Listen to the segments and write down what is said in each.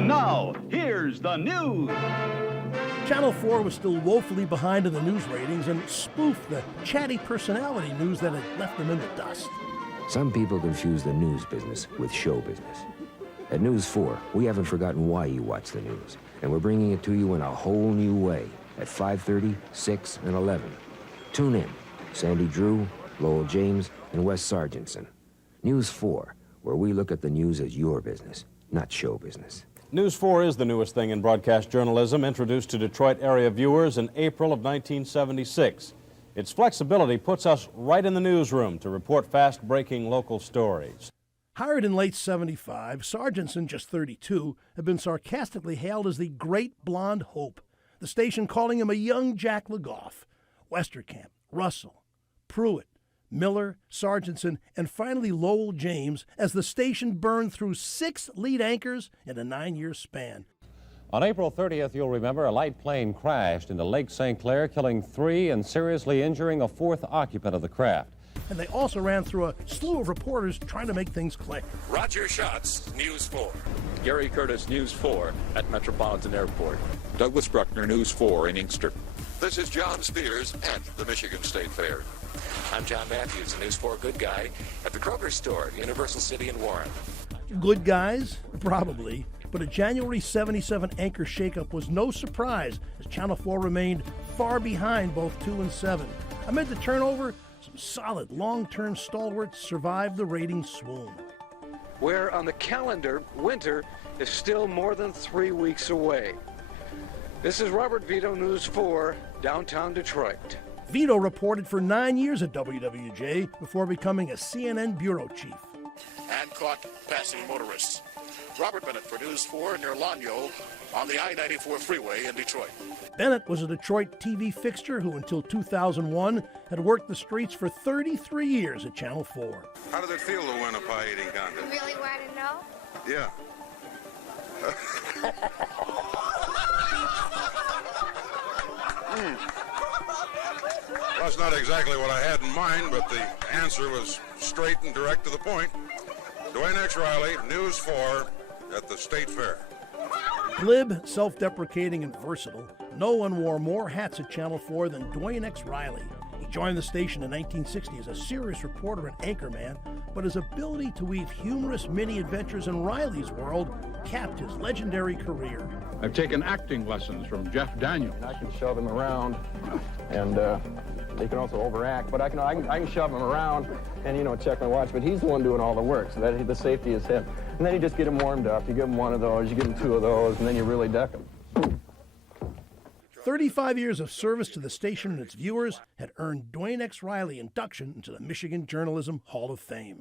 And now, here's the news. Channel 4 was still woefully behind in the news ratings and spoofed the chatty personality news that had left them in the dust. Some people confuse the news business with show business. At News 4, we haven't forgotten why you watch the news, and we're bringing it to you in a whole new way at 5:30, 6, and 11. Tune in. Sandy Drew, Lowell James, and Wes Sargentson. News 4, where we look at the news as your business, not show business. News 4 is the newest thing in broadcast journalism, introduced to Detroit area viewers in April of 1976. Its flexibility puts us right in the newsroom to report fast-breaking local stories. Hired in late 75, Sargentson, just 32, had been sarcastically hailed as the Great Blonde Hope, the station calling him a young Jack LaGoff. Westerkamp, Russell, Pruitt, Miller, Sargentson, and finally Lowell James as the station burned through 6 lead anchors in a 9-year span. On April 30th, you'll remember, a light plane crashed into Lake St. Clair, killing 3 and seriously injuring a 4th occupant of the craft. And they also ran through a slew of reporters trying to make things click. Roger Schatz, News 4. Gary Curtis, News 4 at Metropolitan Airport. Douglas Bruckner, News 4 in Inkster. This is John Spears at the Michigan State Fair. I'm John Matthews, the News 4 good guy at the Kroger store, Universal City in Warren. Good guys? Probably. But a January 77 anchor shakeup was no surprise as Channel 4 remained far behind both 2 and 7. Amid the turnover, some solid long-term stalwarts survived the ratings swoon. Where on the calendar, winter is still more than 3 weeks away. This is Robert Vito, News 4, downtown Detroit. Vito reported for 9 years at WWJ before becoming a CNN bureau chief. And caught passing motorists. Robert Bennett for News 4 near Lanyo on the I-94 freeway in Detroit. Bennett was a Detroit TV fixture who, until 2001, had worked the streets for 33 years at Channel 4. How did it feel to win a pie eating contest? You really want to know? Yeah. That's not exactly what I had in mind, but the answer was straight and direct to the point. Dwayne X. Riley, News 4 at the State Fair. Glib, self-deprecating, and versatile, no one wore more hats at Channel 4 than Dwayne X. Riley. He joined the station in 1960 as a serious reporter and anchorman, but his ability to weave humorous mini-adventures in Riley's world capped his legendary career. I've taken acting lessons from Jeff Daniels. I can shove him around, and he can also overact, but I can shove him around and, check my watch, but he's the one doing all the work, so that the safety is him. And then you just get him warmed up. You give him one of those, you give him 2 of those, and then you really deck him. 35 years of service to the station and its viewers had earned Dwayne X. Riley induction into the Michigan Journalism Hall of Fame.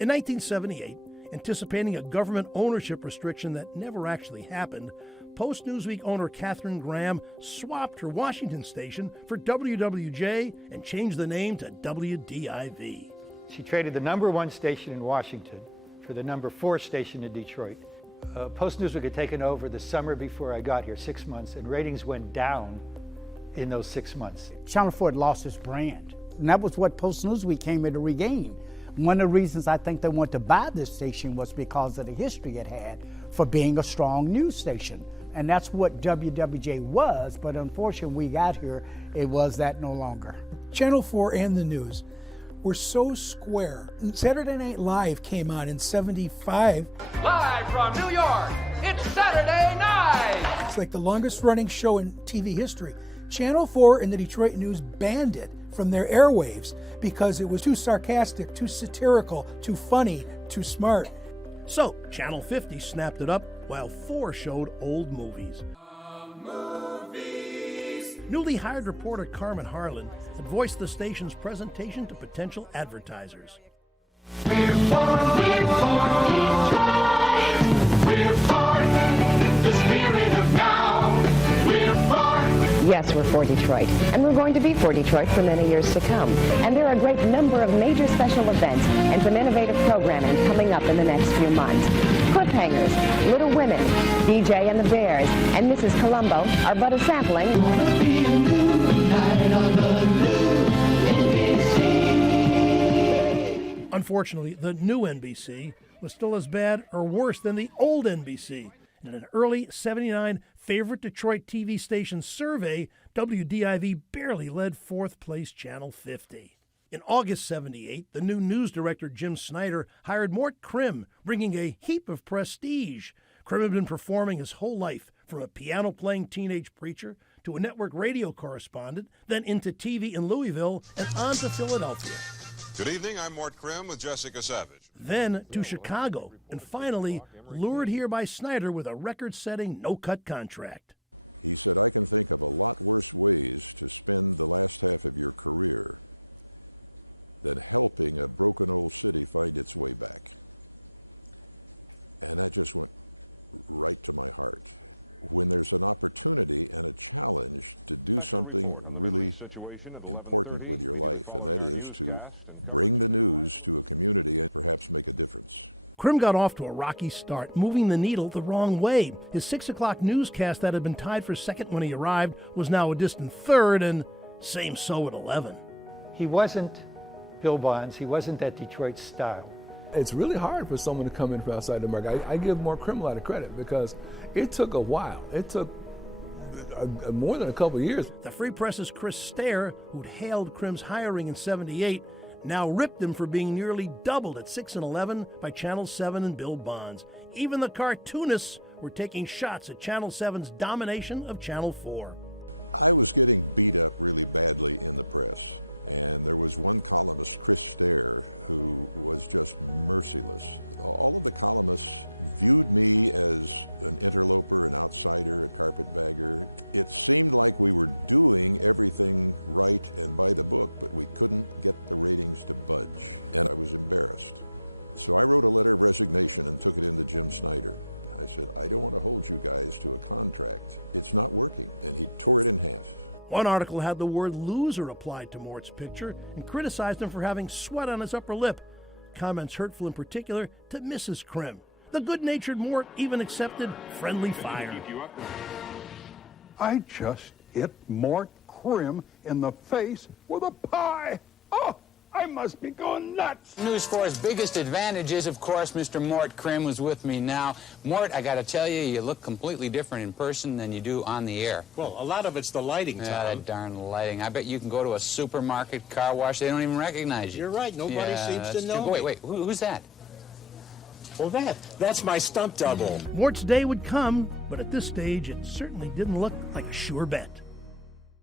In 1978, anticipating a government ownership restriction that never actually happened, Post-Newsweek owner Katharine Graham swapped her Washington station for WWJ and changed the name to WDIV. She traded the #1 station in Washington for the #4 station in Detroit. Post-Newsweek had taken over the summer before I got here, 6 months, and ratings went down in those 6 months. Channel 4 had lost its brand, and that was what Post-Newsweek came here to regain. One of the reasons I think they wanted to buy this station was because of the history it had for being a strong news station. And that's what WWJ was, but unfortunately when we got here, it was that no longer. Channel 4 and the news were so square. Saturday Night Live came on in '75. Live from New York, it's Saturday night! It's like the longest running show in TV history. Channel 4 and the Detroit News banned it from their airwaves because it was too sarcastic, too satirical, too funny, too smart. So, Channel 50 snapped it up while 4 showed old movies. Newly hired reporter Carmen Harlan had voiced the station's presentation to potential advertisers. We're for Detroit. We're for the spirit of now. We're for... Yes, we're for Detroit, and we're going to be for Detroit for many years to come. And there are a great number of major special events and some innovative programming coming up in the next few months. Cliffhangers, Little Women, DJ and the Bears, and Mrs. Columbo are but a sampling. Unfortunately, the new NBC was still as bad or worse than the old NBC, In an early '79 favorite Detroit TV station survey, WDIV barely led fourth place Channel 50. In August '78, the new news director Jim Snyder hired Mort Crimm, bringing a heap of prestige. Crimm had been performing his whole life, from a piano-playing teenage preacher to a network radio correspondent, then into TV in Louisville and on to Philadelphia. Good evening, I'm Mort Crimm with Jessica Savage. Then to Chicago, and finally lured here by Snyder with a record-setting no-cut contract. Special report on the Middle East situation at 11:30, immediately following our newscast and coverage of the arrival of... Crimm got off to a rocky start, moving the needle the wrong way. His 6 o'clock newscast that had been tied for second when he arrived was now a distant third, and same so at 11. He wasn't Bill Bonds. He wasn't that Detroit style. It's really hard for someone to come in from outside the market. I give Mort Crimm a lot of credit because it took a while. It took more than a couple of years. The Free Press's Chris Stair, who'd hailed Crimm's hiring in '78, now ripped him for being nearly doubled at 6 and 11 by Channel 7 and Bill Bonds. Even the cartoonists were taking shots at Channel 7's domination of Channel 4. One article had the word loser applied to Mort's picture and criticized him for having sweat on his upper lip. Comments hurtful in particular to Mrs. Crimm. The good-natured Mort even accepted friendly fire. I just hit Mort Crimm in the face with a pie. Oh, I must be going nuts. News 4's biggest advantage is, of course, Mr. Mort Crimm was with me now. Mort, I got to tell you, you look completely different in person than you do on the air. Well, a lot of it's the lighting, Tom. Yeah, that darn lighting. I bet you can go to a supermarket, car wash, they don't even recognize you. You're right. Nobody seems to know me. Wait, who's that? Well, that's my stunt double. Mort's day would come, but at this stage, it certainly didn't look like a sure bet.